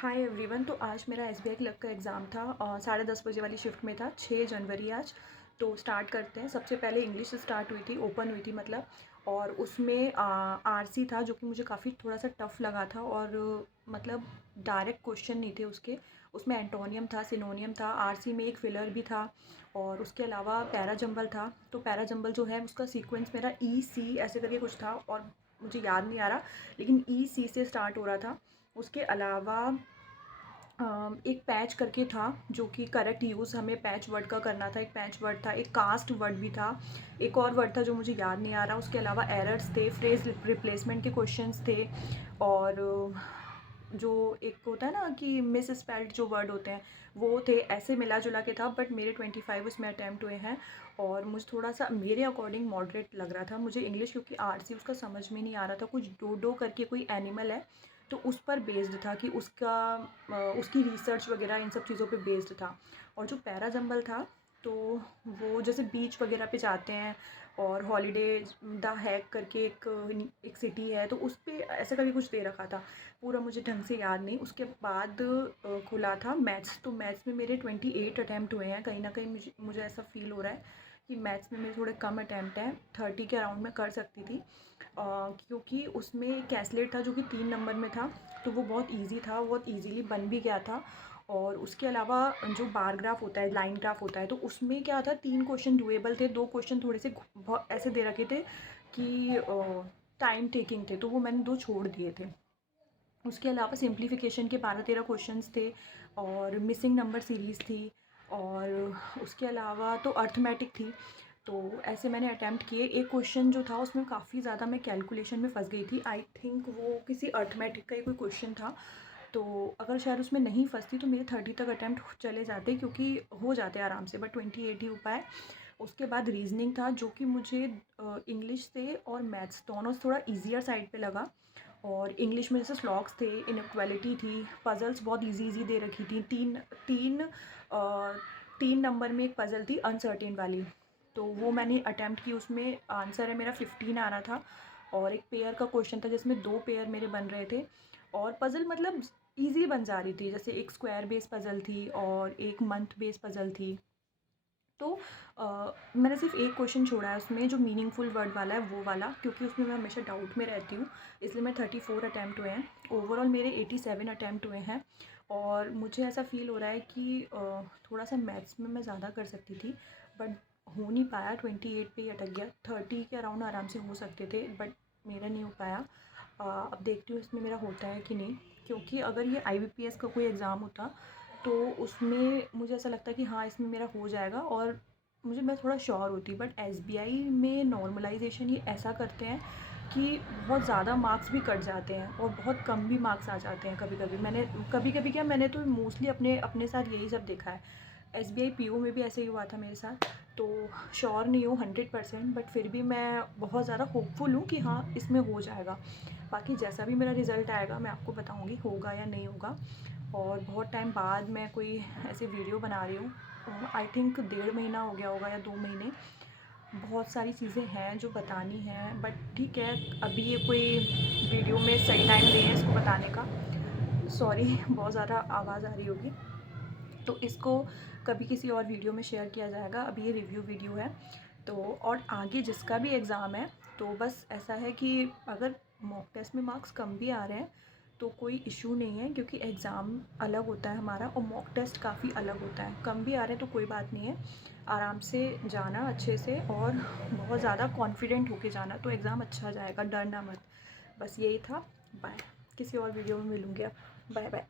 Hi everyone. तो आज मेरा एसबीआई क्लर्क का एग्ज़ाम था और 10:30 बजे वाली शिफ्ट में था। 6 जनवरी आज। तो स्टार्ट करते हैं। सबसे पहले इंग्लिश स्टार्ट हुई थी, ओपन हुई थी मतलब। और उसमें आरसी था जो कि मुझे काफ़ी थोड़ा सा टफ़ लगा था। और मतलब डायरेक्ट क्वेश्चन नहीं थे उसके। उसमें एंटोनियम था, सिनोनियम था, आरसी में एक फिलर भी था। और उसके अलावा पैरा जंबल था। तो पैरा जंबल जो है उसका सीक्वेंस मेरा ई सी ऐसे करके कुछ था और मुझे याद नहीं आ रहा, लेकिन ई सी से स्टार्ट हो रहा था। उसके अलावा एक पैच करके था जो कि करेक्ट यूज़ हमें पैच वर्ड का करना था। एक पैच वर्ड था, एक कास्ट वर्ड भी था, एक और वर्ड था जो मुझे याद नहीं आ रहा। उसके अलावा एरर्स थे, फ्रेज रिप्लेसमेंट के क्वेश्चंस थे। और जो एक होता है ना कि मिस स्पेल्ड जो वर्ड होते हैं वो थे। ऐसे मिला जुला के था, बट मेरे 25 उसमें अटैम्प्ट हुए हैं। और मुझे थोड़ा सा मेरे अकॉर्डिंग मॉडरेट लग रहा था मुझे इंग्लिश, क्योंकि आरसी उसका समझ में नहीं आ रहा था। कुछ डोडो करके कोई एनिमल है, तो उस पर बेस्ड था कि उसका उसकी रिसर्च वगैरह इन सब चीज़ों पे बेस्ड था। और जो पैरा जंबल था, तो वो जैसे बीच वगैरह पे जाते हैं और हॉलीडे द हैक करके एक सिटी है, तो उस पे ऐसा करके कुछ दे रखा था। पूरा मुझे ढंग से याद नहीं। उसके बाद खुला था मैथ्स। तो मैथ्स में मेरे 28 अटैम्प्ट हुए हैं। कहीं ना कहीं मुझे ऐसा फील हो रहा है कि मैथ्स में मेरे थोड़े कम अटैम्प्ट हैं। 30 के अराउंड में कर सकती थी। क्योंकि उसमें एक कैसलेट था जो कि 3 नंबर में था। तो वो बहुत ईज़ी था, बहुत ईज़िली बन भी गया था। और उसके अलावा जो बार ग्राफ होता है, लाइन ग्राफ होता है, तो उसमें क्या था, 3 क्वेश्चन डुएबल थे, 2 क्वेश्चन थोड़े से बहुत ऐसे दे रखे थे कि टाइम टेकिंग थे, तो वो मैंने 2 छोड़ दिए थे। उसके अलावा सिंप्लीफिकेशन के 12-13 क्वेश्चंस थे। और मिसिंग नंबर सीरीज़ थी। और उसके अलावा तो अर्थमेटिक थी। तो ऐसे मैंने अटैम्प्ट किए। एक क्वेश्चन जो था उसमें काफ़ी ज़्यादा मैं कैलकुलेशन में फंस गई थी। आई थिंक वो किसी अर्थमेटिक का ही कोई क्वेश्चन था। तो अगर शायद उसमें नहीं फंसती तो मेरे 30 तक अटैम्प्ट चले जाते, क्योंकि हो जाते आराम से, बट 28 ही हो पाए। उसके बाद रीजनिंग था जो कि मुझे इंग्लिश से और मैथ्स दोनों से थोड़ा ईजियर साइड पे लगा। और इंग्लिश में जैसे स्लॉग्स थे, इनइक्वालिटी थी, पजल्स बहुत इजी इजी दे रखी थी। तीन अ, 3 नंबर में एक पजल थी अनसर्टेन वाली, तो वो मैंने अटैम्प्ट की। उसमें आंसर है मेरा 15 आ रहा था। और एक पेयर का क्वेश्चन था जिसमें 2 पेयर मेरे बन रहे थे। और पज़ल मतलब ईज़ी बन जा रही थी। जैसे एक स्क्वायर बेस पज़ल थी और एक मंथ बेस पज़ल थी। तो मैंने सिर्फ एक क्वेश्चन छोड़ा है उसमें जो मीनिंगफुल वर्ड वाला है, वो वाला, क्योंकि उसमें मैं हमेशा डाउट में रहती हूँ। इसलिए मैं 34 अटैम्प्ट हुए हैं। ओवरऑल मेरे 87 अटैम्प्ट हुए हैं। और मुझे ऐसा फ़ील हो रहा है कि थोड़ा सा मैथ्स में मैं ज़्यादा कर सकती थी, बट हो नहीं पाया। 28 पे ही अटक गया। 30 के अराउंड आराम से हो सकते थे, बट मेरा नहीं हो पाया। अब देखती हूँ इसमें मेरा होता है कि नहीं, क्योंकि अगर ये आईबीपीएस का कोई एग्ज़ाम होता तो उसमें मुझे ऐसा लगता है कि हाँ, इसमें मेरा हो जाएगा और मैं थोड़ा श्योर होती। बट एसबीआई में नॉर्मलाइजेशन ये ऐसा करते हैं कि बहुत ज़्यादा मार्क्स भी कट जाते हैं और बहुत कम भी मार्क्स आ जाते हैं कभी कभी क्या, मैंने तो मोस्टली अपने अपने साथ यही सब देखा है। एसबीआई पीओ में भी ऐसे ही हुआ था मेरे साथ। तो श्योर नहीं हूँ 100%, बट फिर भी मैं बहुत ज़्यादा होपफुल हूँ कि हाँ, इसमें हो जाएगा। बाकी जैसा भी मेरा रिज़ल्ट आएगा मैं आपको बताऊँगी होगा या नहीं होगा। और बहुत टाइम बाद मैं कोई ऐसे वीडियो बना रही हूँ। आई थिंक 1.5 महीना हो गया होगा या 2 महीने। बहुत सारी चीज़ें हैं जो बतानी हैं, बट ठीक है, अभी ये कोई वीडियो में सही टाइम नहीं है इसको बताने का। सॉरी बहुत ज़्यादा आवाज़ आ रही होगी। तो इसको कभी किसी और वीडियो में शेयर किया जाएगा। अभी ये रिव्यू वीडियो है। तो और आगे जिसका भी एग्ज़ाम है, तो बस ऐसा है कि अगर मॉक टेस्ट में मार्क्स कम भी आ रहे हैं तो कोई इशू नहीं है, क्योंकि एग्ज़ाम अलग होता है हमारा और मॉक टेस्ट काफ़ी अलग होता है। कम भी आ रहे हैं तो कोई बात नहीं है, आराम से जाना अच्छे से और बहुत ज़्यादा कॉन्फिडेंट होके जाना, तो एग्ज़ाम अच्छा जाएगा, डरना मत। बस यही था। बाय। किसी और वीडियो में मिलूँगी अब। Bye bye.